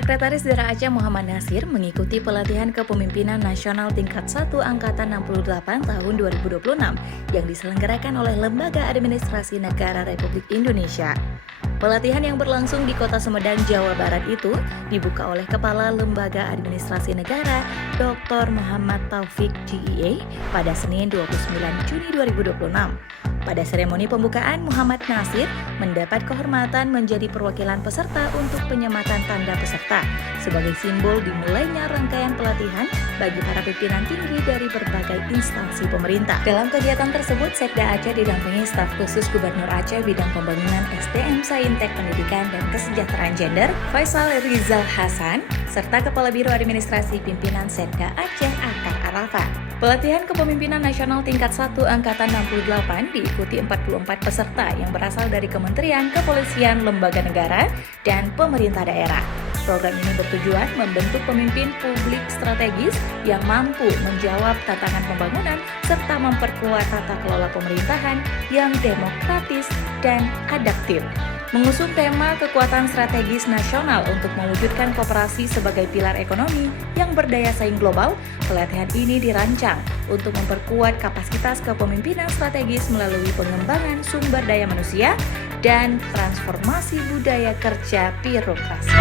Sekretaris Daerah Aceh Muhammad Nasir mengikuti pelatihan kepemimpinan nasional tingkat 1 Angkatan 68 tahun 2026 yang diselenggarakan oleh Lembaga Administrasi Negara Republik Indonesia. Pelatihan yang berlangsung di Kota Sumedang, Jawa Barat itu dibuka oleh Kepala Lembaga Administrasi Negara Dr. Muhammad Taufik GEA pada Senin 29 Juni 2026. Pada seremoni pembukaan, Muhammad Nasir mendapat kehormatan menjadi perwakilan peserta untuk penyematan tanda peserta sebagai simbol dimulainya rangkaian pelatihan bagi para pimpinan tinggi dari berbagai instansi pemerintah. Dalam kegiatan tersebut, Sekda Aceh didampingi staf khusus Gubernur Aceh bidang pembangunan SDM, Saintek Pendidikan dan Kesejahteraan Gender, Faisal Rizal Hasan, serta Kepala Biro Administrasi Pimpinan Sekda Aceh Akar Arafat. Pelatihan kepemimpinan nasional tingkat 1 Angkatan 68 diikuti 44 peserta yang berasal dari Kementerian, Kepolisian, Lembaga Negara, dan pemerintah daerah. Program ini bertujuan membentuk pemimpin publik strategis yang mampu menjawab tantangan pembangunan serta memperkuat tata kelola pemerintahan yang demokratis dan adaptif. Mengusung tema kekuatan strategis nasional untuk mewujudkan koperasi sebagai pilar ekonomi yang berdaya saing global, pelatihan ini dirancang untuk memperkuat kapasitas kepemimpinan strategis melalui pengembangan sumber daya manusia dan transformasi budaya kerja birokrasi.